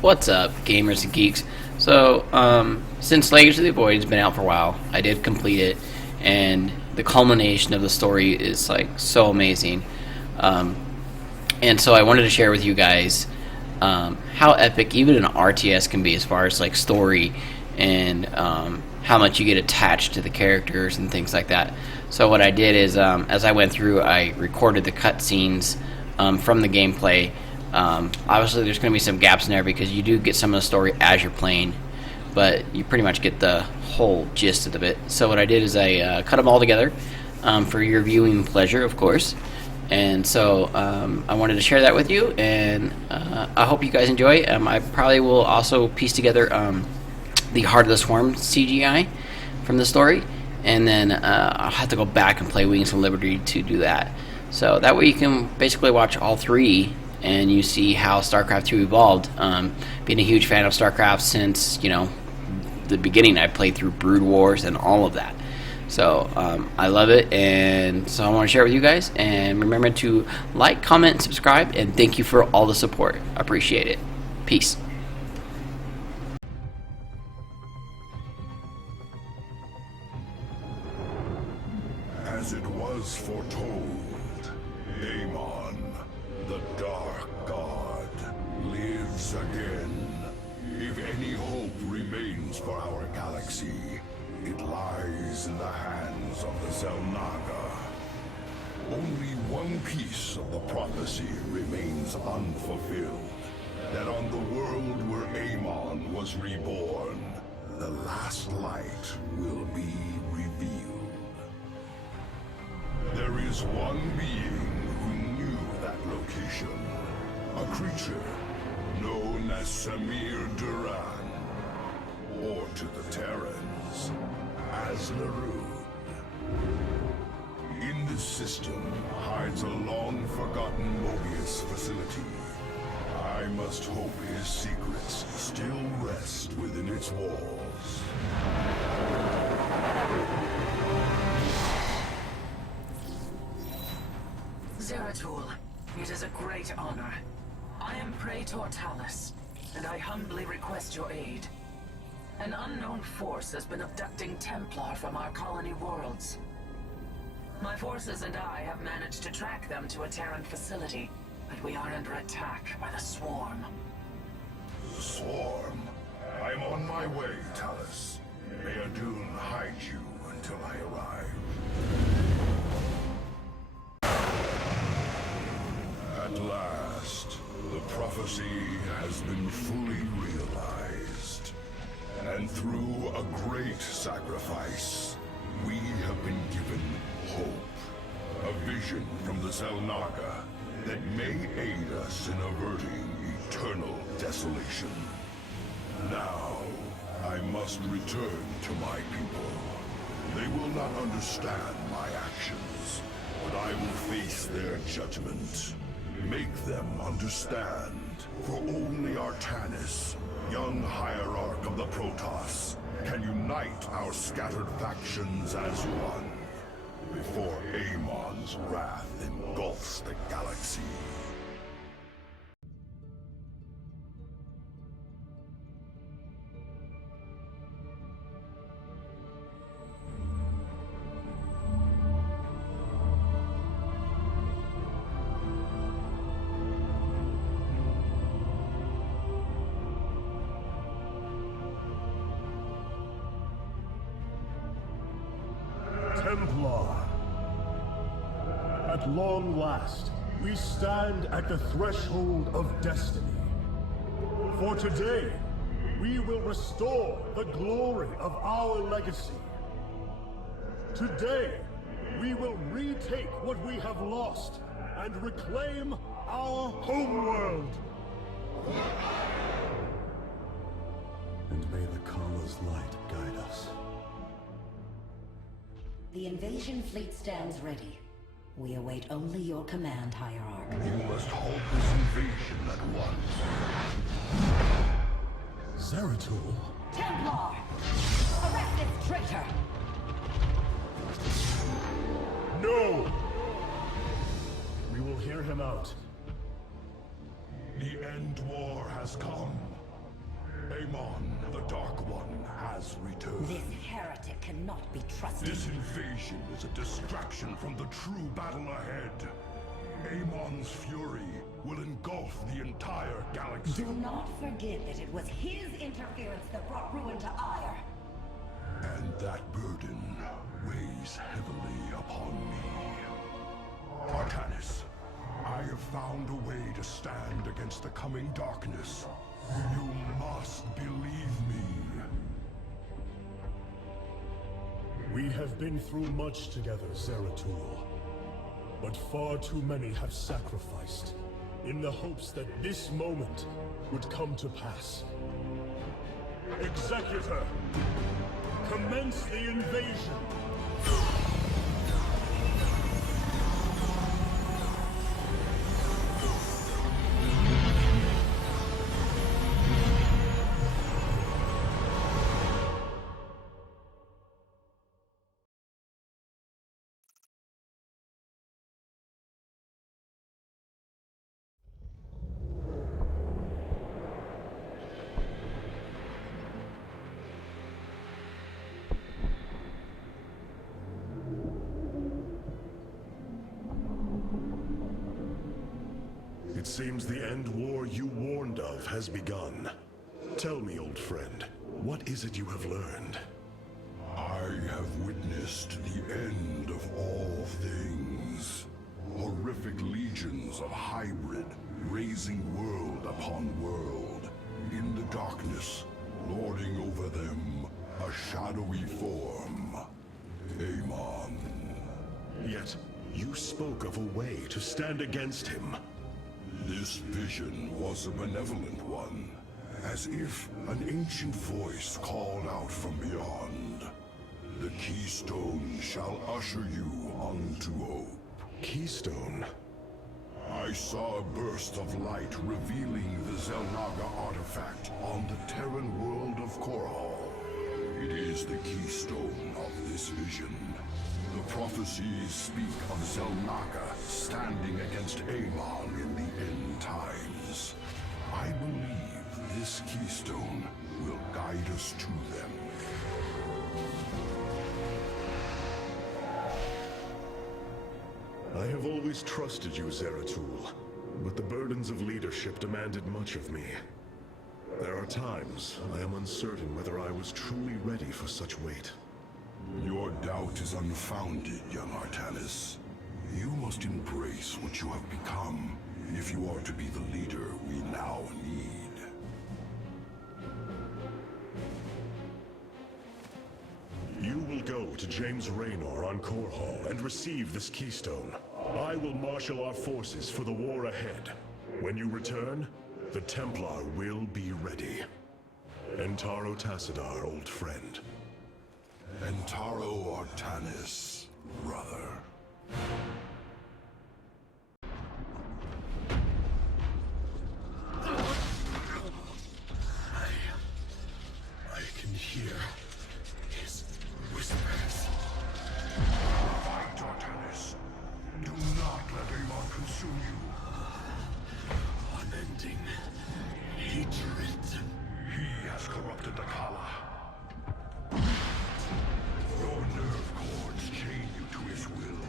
What's up, gamers and geeks? So, since Legacy of the Void has been out for a while, I did complete it, and the culmination of the story is like so amazing. Um, and so I wanted to share with you guys how epic even an RTS can be as far as like story and how much you get attached to the characters and things like that. So what I did is, as I went through, I recorded the cutscenes from the gameplay. Obviously, there's going to be some gaps in there because you do get some of the story as you're playing, but you pretty much get the whole gist of it. So what I did is I cut them all together for your viewing pleasure, of course. And so I wanted to share that with you, and I hope you guys enjoy. I probably will also piece together the Heart of the Swarm CGI from the story, and then I'll have to go back and play Wings of Liberty to do that. So that way you can basically watch all three, and you see how StarCraft 2 evolved. Being a huge fan of StarCraft since, the beginning, I played through Brood Wars and all of that. So I love it, and so I want to share it with you guys. And remember to like, comment, and subscribe, and thank you for all the support. I appreciate it. Peace. As it was foretold, Amon, the Dark God, lives again. If any hope remains for our galaxy, it lies in the hands of the Zelnaga. Only one piece of the prophecy remains unfulfilled. That on the world where Amon was reborn, the last light will be revealed. There is one being who knew that location. A creature known as Samir Duran, or to the Terrans, as Larud. In this system hides a long-forgotten Mobius facility. I must hope his secrets still rest within its walls. Zeratul, it is a great honor. I am Praetor Talus, and I humbly request your aid. An unknown force has been abducting Templar from our colony worlds. My forces and I have managed to track them to a Terran facility, but we are under attack by the Swarm. The Swarm? I'm on my way, Talus. May Adun hide you until I arrive. At last, the prophecy has been fully realized. And through a great sacrifice, we have been given hope. A vision from the Zelnaga that may aid us in averting eternal desolation. Now, I must return to my people. They will not understand my actions, but I will face their judgment. Make them understand, for only Artanis, young hierarch of the Protoss, can unite our scattered factions as one, before Amon's wrath engulfs the galaxy. Templar. At long last, we stand at the threshold of destiny. For today, we will restore the glory of our legacy. Today, we will retake what we have lost and reclaim our homeworld. And may the Kala's light guide us. The invasion fleet stands ready. We await only your command, Hierarch. You must halt this invasion at once. Zeratul? Templar! Arrest this traitor! No! We will hear him out. The end war has come. Amon, the Dark One, has returned. This heretic cannot be trusted. This invasion is a distraction from the true battle ahead. Amon's fury will engulf the entire galaxy. Do not forget that it was his interference that brought ruin to Ire. And that burden weighs heavily upon me. Artanis, I have found a way to stand against the coming darkness. You must believe me. We have been through much together, Zeratul. But far too many have sacrificed, in the hopes that this moment would come to pass. Executor! Commence the invasion! It seems the end war you warned of has begun. Tell me, old friend, what is it you have learned? I have witnessed the end of all things. Horrific legions of hybrid, raising world upon world. In the darkness, lording over them, a shadowy form. Amon. Yet, you spoke of a way to stand against him. This vision was a benevolent one, as if an ancient voice called out from beyond. The keystone shall usher you unto hope. Keystone? I saw a burst of light revealing the Zelnaga artifact on the Terran world of Korhal. It is the keystone of this vision. The prophecies speak of Zelnaga standing against Amon in the end times. I believe this keystone will guide us to them. I have always trusted you, Zeratul, but the burdens of leadership demanded much of me. There are times I am uncertain whether I was truly ready for such weight. Your doubt is unfounded, young Artanis. You must embrace what you have become if you are to be the leader we now need. You will go to James Raynor on Korhal and receive this keystone. I will marshal our forces for the war ahead. When you return, the Templar will be ready. Entaro Tassadar, old friend. Entaro Artanis, brother. I can hear his whispers. Fight, Artanis. Do not let Amon consume you. Unending hatred. He has corrupted the Kala. Your nerve cords chain you to his will.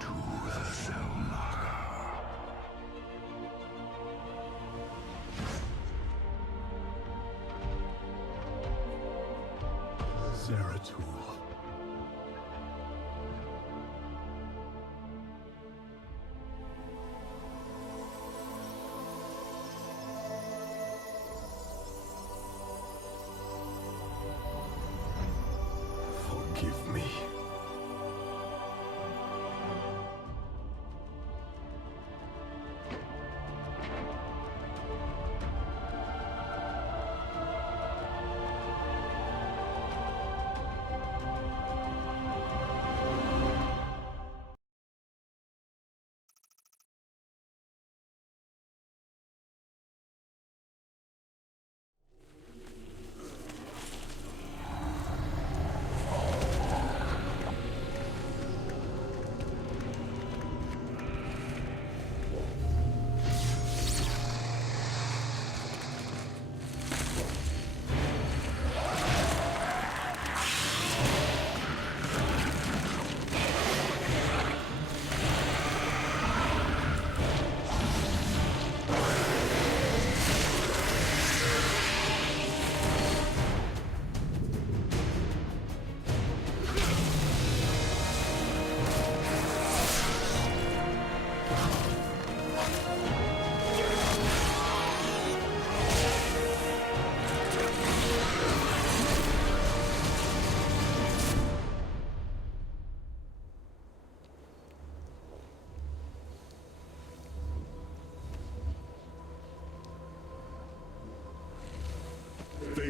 to the cell locker. Zeratul. Forgive me.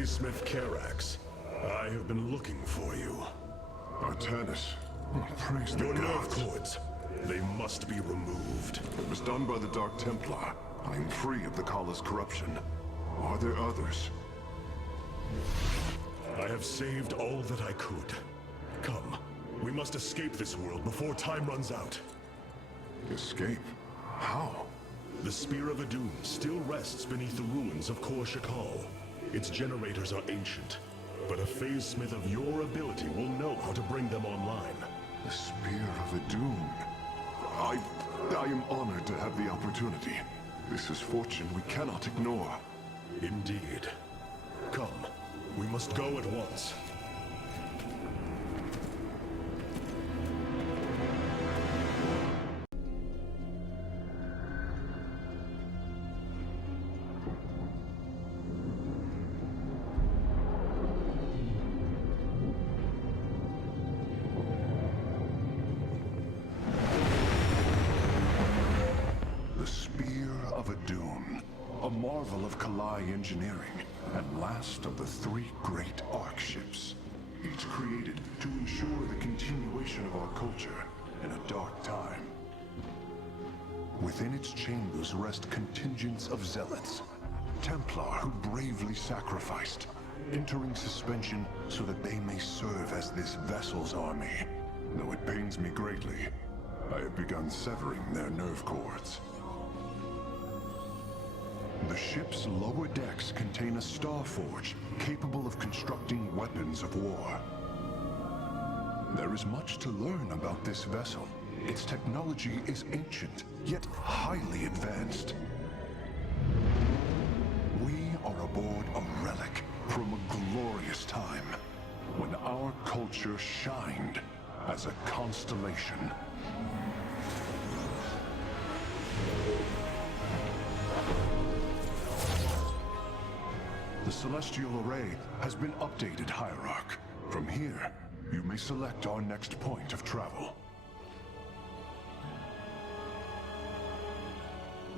Smith Karax, I have been looking for you. Artanis, praise the Your nerve gods. cords, they must be removed. It was done by the Dark Templar. I am free of the Kala's corruption. Are there others? I have saved all that I could. Come, we must escape this world before time runs out. Escape? How? The Spear of Adun still rests beneath the ruins of Kor Shakal. Its generators are ancient, but a phase smith of your ability will know how to bring them online. The Spear of Adun. I am honored to have the opportunity. This is fortune we cannot ignore. Indeed. Come, we must go at once. Marvel of Kalai engineering, and last of the 3 great Ark ships, each created to ensure the continuation of our culture in a dark time. Within its chambers rest contingents of zealots, Templar who bravely sacrificed, entering suspension so that they may serve as this vessel's army. Though it pains me greatly, I have begun severing their nerve cords. The ship's lower decks contain a star forge capable of constructing weapons of war. There is much to learn about this vessel. Its technology is ancient, yet highly advanced. We are aboard a relic from a glorious time, when our culture shined as a constellation. The Celestial Array has been updated, Hierarch. From here, you may select our next point of travel.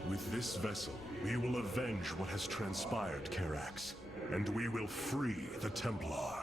With this vessel, we will avenge what has transpired, Karax, and we will free the Templar.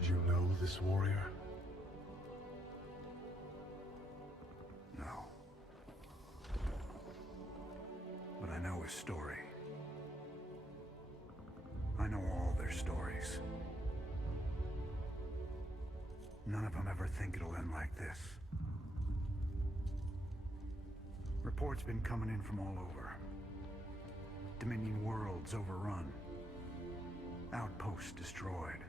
Did you know this warrior? No. But I know his story. I know all their stories. None of them ever think it'll end like this. Reports been coming in from all over. Dominion worlds overrun. Outposts destroyed.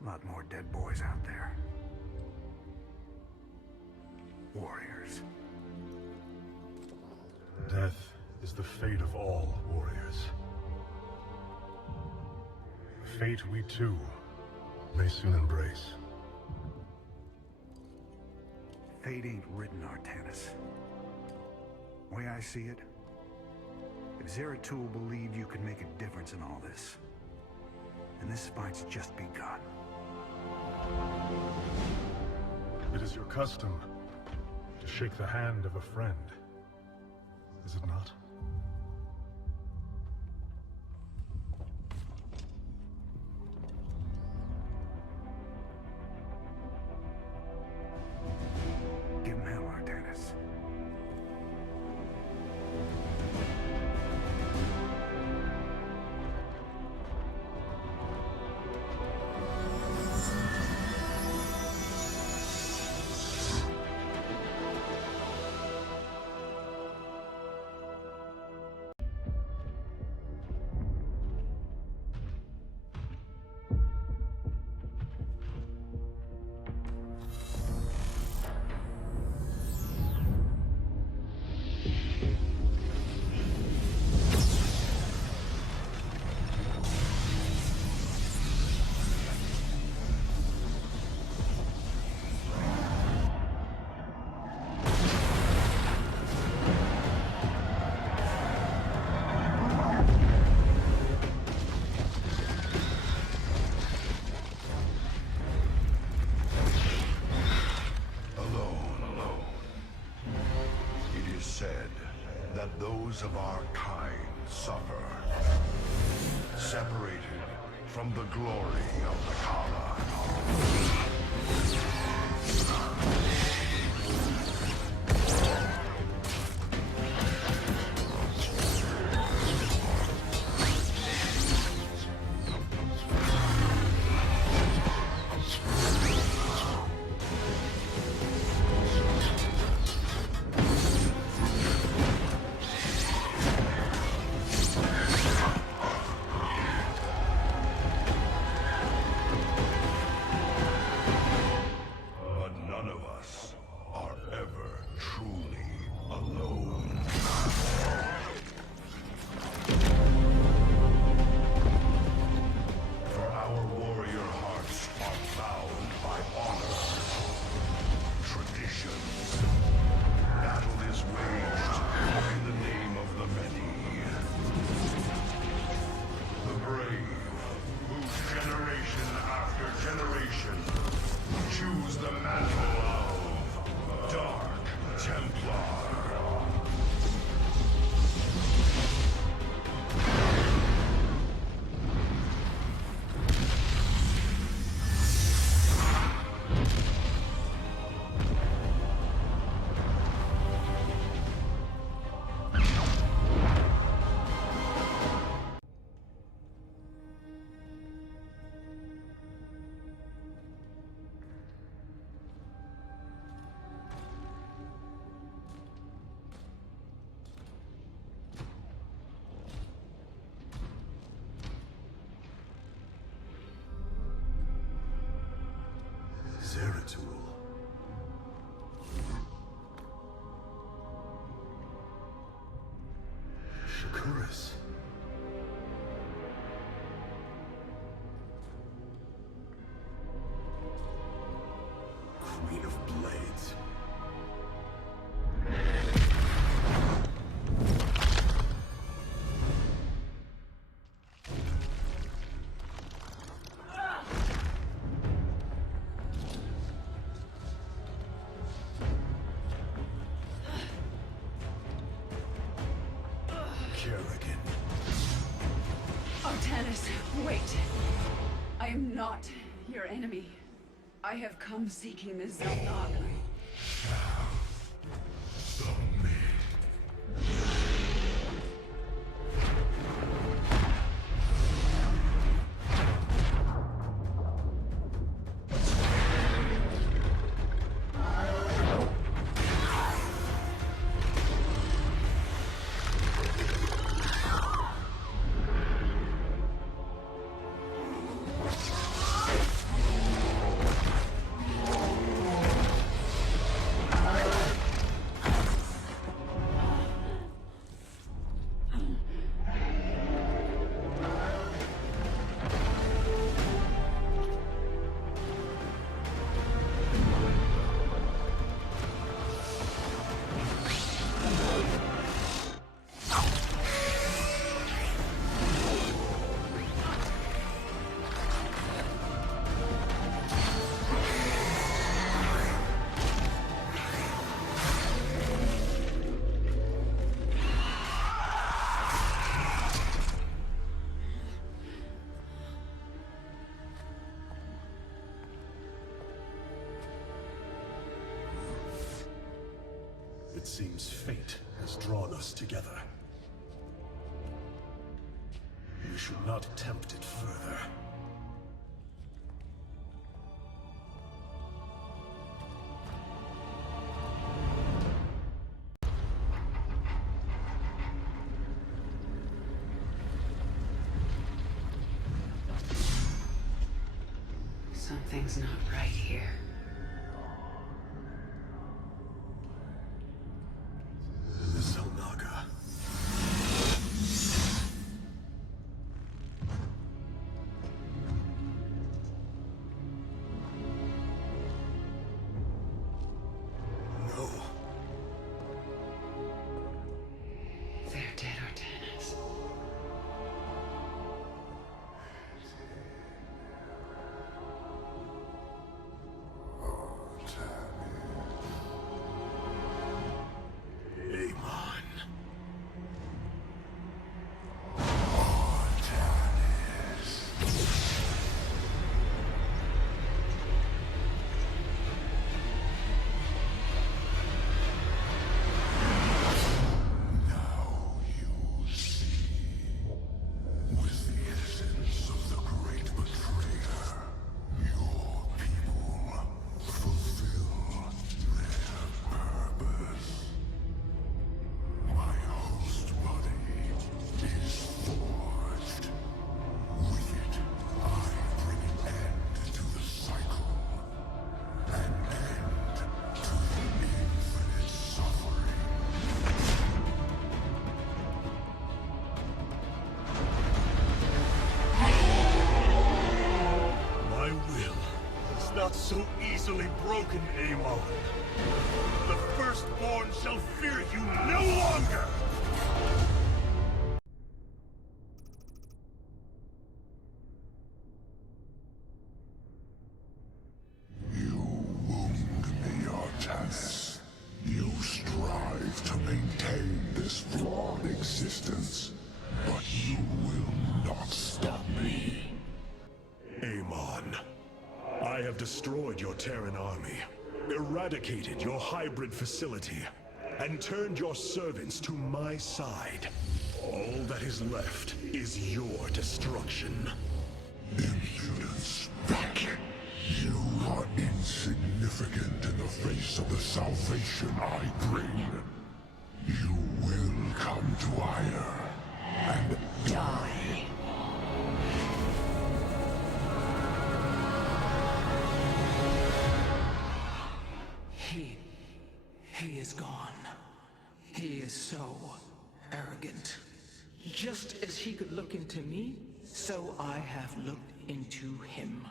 A lot more dead boys out there. Warriors. Death is the fate of all warriors. A fate we too may soon embrace. Fate ain't written, Artanis. Way I see it, if Zeratul believed you could make a difference in all this, and this fight's just begun. It is your custom to shake the hand of a friend, is it not? Give him hell, Artanis. Those of our kind suffer, separated from the glory of the Kala. Zeratul. Shakuras. Queen of Blades. Artanis. Artanis, wait. I am not your enemy. I have come seeking the Zelnog. It seems fate has drawn us together. We should not attempt it further. Something's not right here. The Zelnaga. No. They're dead, Artanis. Not so easily broken, Amon. The Firstborn shall fear you no longer! You wound me, Artanis. You strive to maintain this flawed existence, but you will not stop me. Amon, I have destroyed your Terran army, eradicated your hybrid facility, and turned your servants to my side. All that is left is your destruction. Impudence, back. You are insignificant in the face of the salvation I bring. You will come to Ire and die. He is gone. He is so arrogant. Just as he could look into me, so I have looked into him.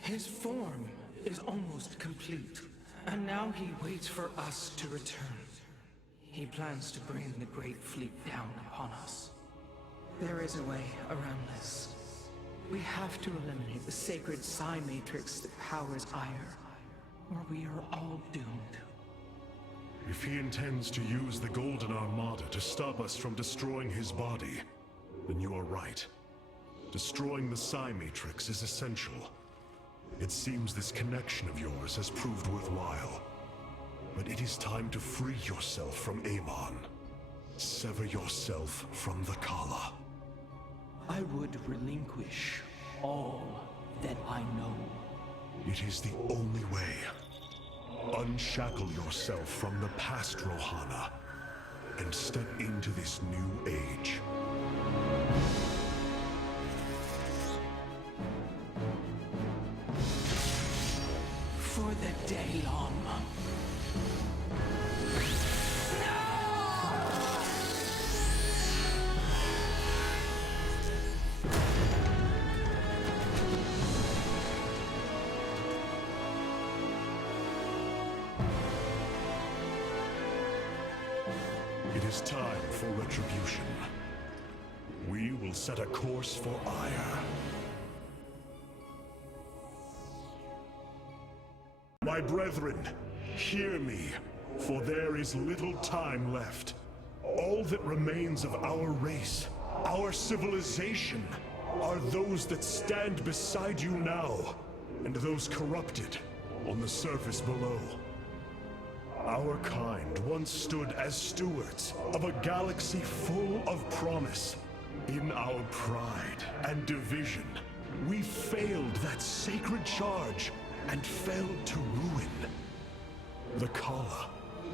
His form is almost complete, and now he waits for us to return. He plans to bring the Great Fleet down upon us. There is a way around this. We have to eliminate the sacred psi matrix that powers Ire, or we are all doomed. If he intends to use the Golden Armada to stop us from destroying his body, then you are right. Destroying the Psi Matrix is essential. It seems this connection of yours has proved worthwhile. But it is time to free yourself from Amon. Sever yourself from the Kala. I would relinquish all that I know. It is the only way. Unshackle yourself from the past, Rohana, and step into this new age. For the Daylong. It is time for retribution. We will set a course for ire. My brethren, hear me, for there is little time left. All that remains of our race, our civilization, are those that stand beside you now, and those corrupted on the surface below. Our kind once stood as stewards of a galaxy full of promise. In our pride and division, we failed that sacred charge and fell to ruin. The Kala,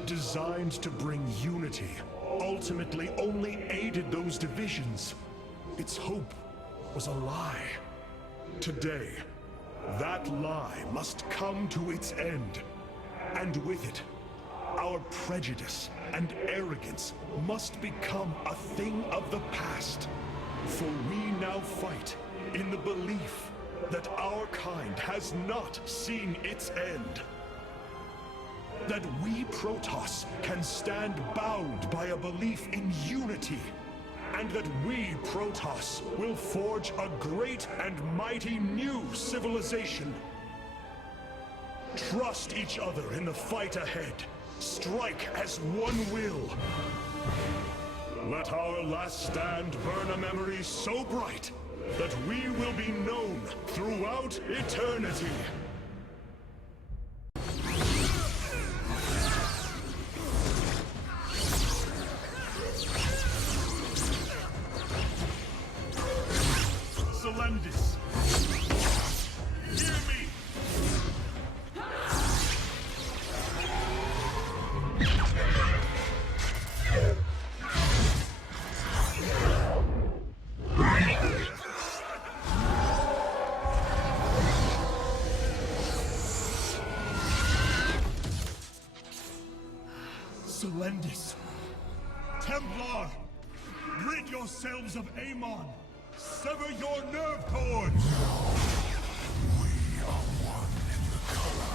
designed to bring unity, ultimately only aided those divisions. Its hope was a lie. Today, that lie must come to its end. And with it, our prejudice and arrogance must become a thing of the past. For we now fight in the belief that our kind has not seen its end. That we Protoss can stand bound by a belief in unity. And that we Protoss will forge a great and mighty new civilization. Trust each other in the fight ahead. Strike as one will. Let our last stand burn a memory so bright that we will be known throughout eternity. Solendis, hear me! Solendis, Templar, rid yourselves of Amon. Sever your nerve cords! We are one in the Kala.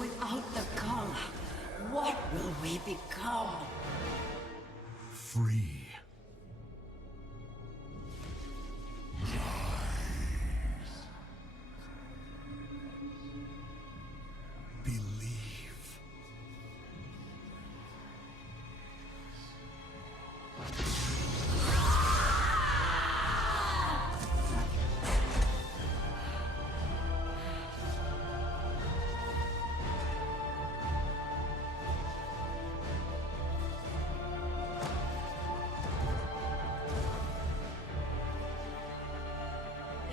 Without the Kala, what will we become? Free. Believe.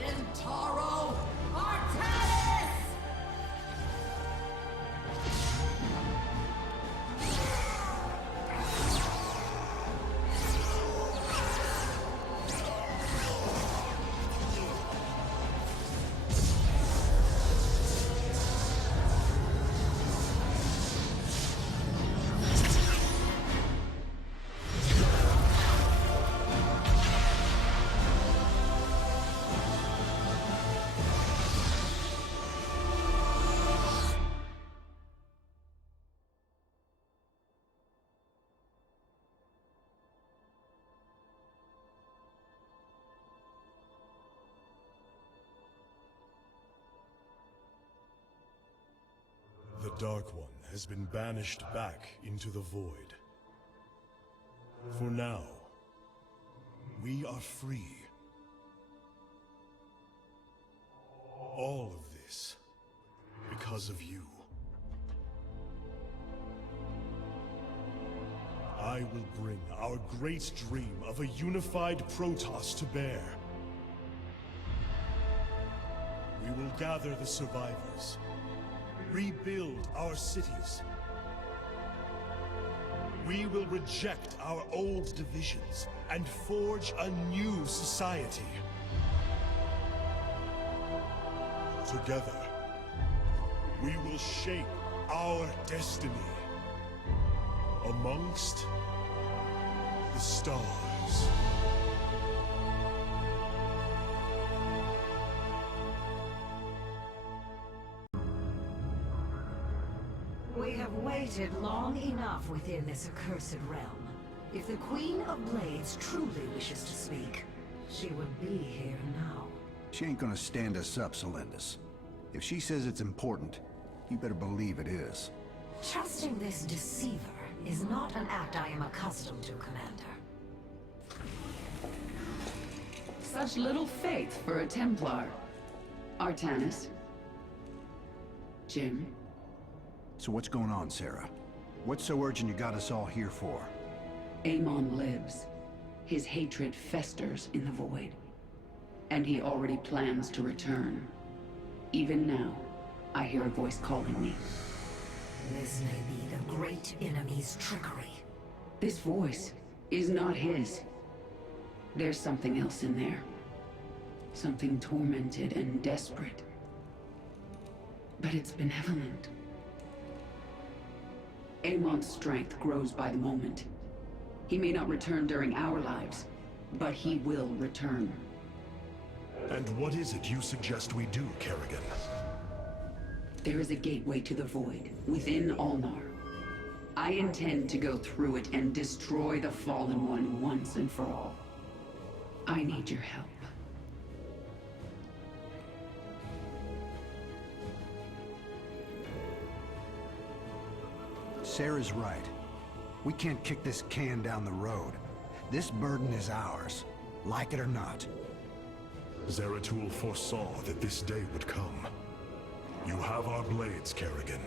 Intaro Artanis! The Dark One has been banished back into the Void. For now, We are free. All of this because of you. I will bring our great dream of a unified Protoss to bear. We will gather the survivors, rebuild our cities. We will reject our old divisions and forge a new society. Together, we will shape our destiny amongst the stars. We have waited long enough within this accursed realm. If the Queen of Blades truly wishes to speak, she would be here now. She ain't gonna stand us up, Celendis. If she says it's important, you better believe it is. Trusting this deceiver is not an act I am accustomed to, Commander. Such little faith for a Templar. Artanis. Jim. So what's going on, Sarah? What's so urgent you got us all here for? Amon lives. His hatred festers in the void. And he already plans to return. Even now, I hear a voice calling me. This may be the great enemy's trickery. This voice is not his. There's something else in there. Something tormented and desperate. But it's benevolent. Amon's strength grows by the moment. He may not return during our lives, but he will return. And what is it you suggest we do, Kerrigan? There is a gateway to the void, within Ulnar. I intend to go through it and destroy the Fallen One once and for all. I need your help. Sarah's right. We can't kick this can down the road. This burden is ours, like it or not. Zeratul foresaw that this day would come. You have our blades, Kerrigan.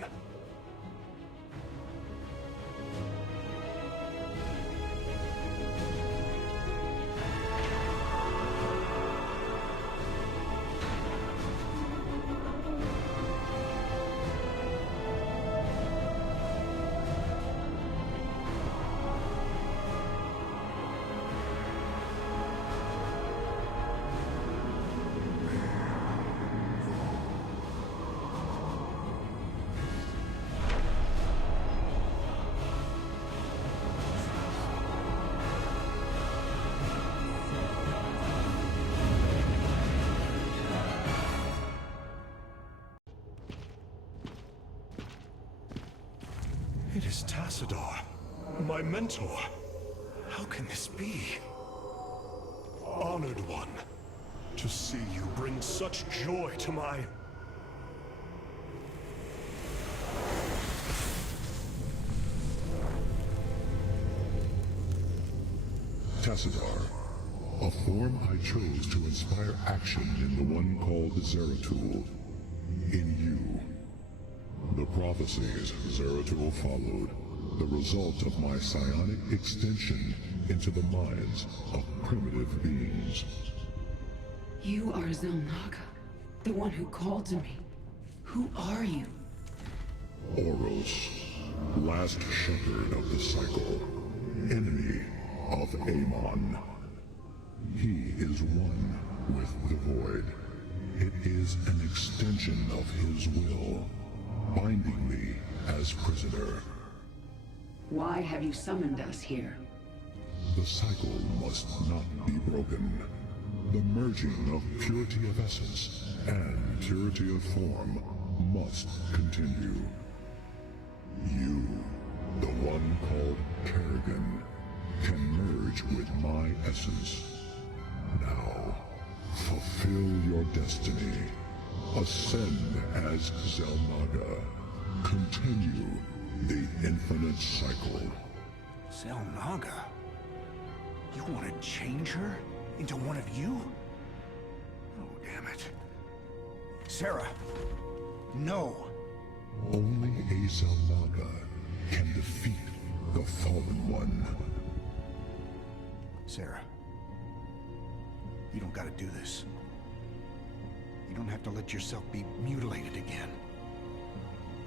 It is Tassadar, my mentor. How can this be? Honored one, to see you bring such joy to my... Tassadar, a form I chose to inspire action in the one called Zeratul. In you. The prophecies Zeratul followed, the result of my psionic extension into the minds of primitive beings. You are Zelnaga, the one who called to me. Who are you? Oros, last shepherd of the cycle, enemy of Amon. He is one with the void. It is an extension of his will, binding me as prisoner. Why have you summoned us here? The cycle must not be broken. The merging of purity of essence and purity of form must continue. You, the one called Kerrigan, can merge with my essence. Now, fulfill your destiny. Ascend as Zelnaga. Continue the infinite cycle. Zelnaga? You want to change her into one of you? Oh, damn it. Sarah, no. Only a Xel'Naga can defeat the Fallen One. Sarah, you don't gotta do this. You don't have to let yourself be mutilated again.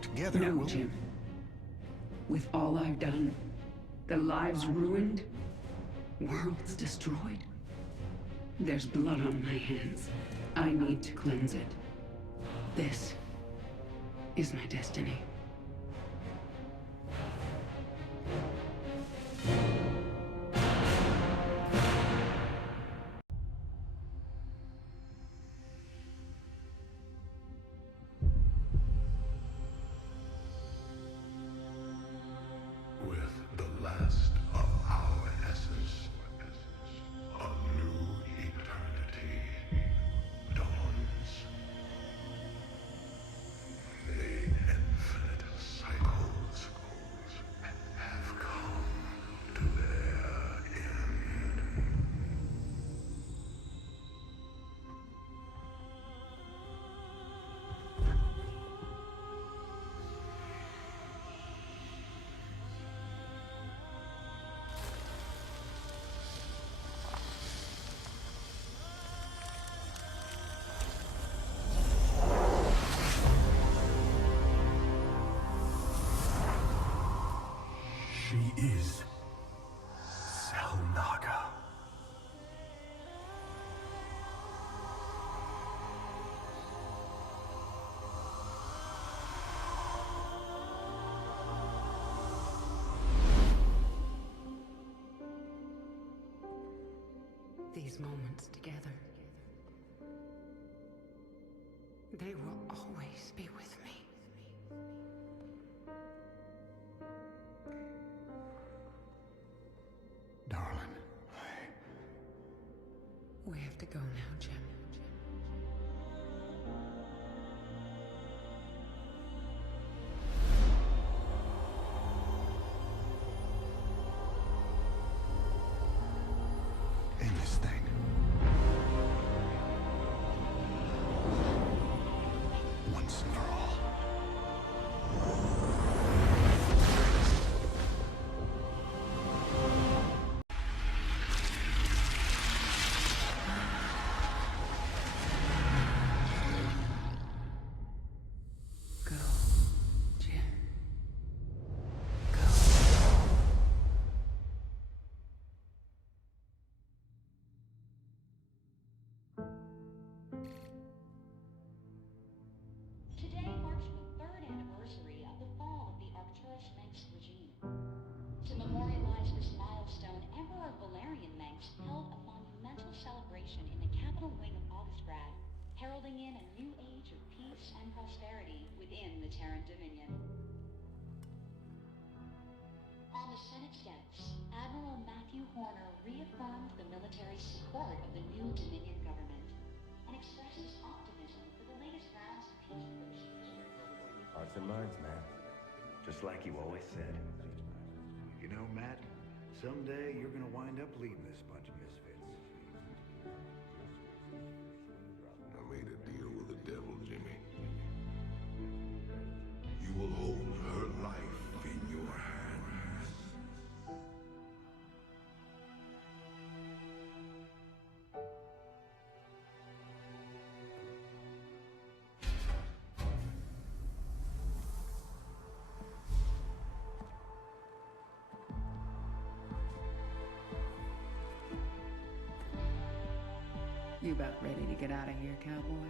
Together, No, we'll... Jim. With all I've done, the lives ruined, worlds destroyed, there's blood on my hands. I need to cleanse it. This is my destiny. With the last of our essence, a new eternity dawns. The infinite cycles have come to their end. She is Xel'Naga. These moments together, they will always be with me. Darling, We have to go now, Jim. end this thing. Once and for all. Go, Jim. Go. Today marks the third anniversary of the fall of the Arcturus Manx regime. To memorialize this milestone, Emperor Valerian Manx held a monumental celebration in the capital wing of Augustgrad, heralding in a new age of peace and prosperity within the Terran Dominion. On the Senate steps, Admiral Matthew Horner reaffirmed the military support of the new Dominion government and expressed his optimism for the latest rounds of peace negotiations. Hearts and minds, man. Just like you always said. You know, Matt, someday you're gonna wind up leading this bunch of misfits. I made a deal with the devil, Jimmy. You will hold her life in your hands. You about ready to get out of here, cowboy?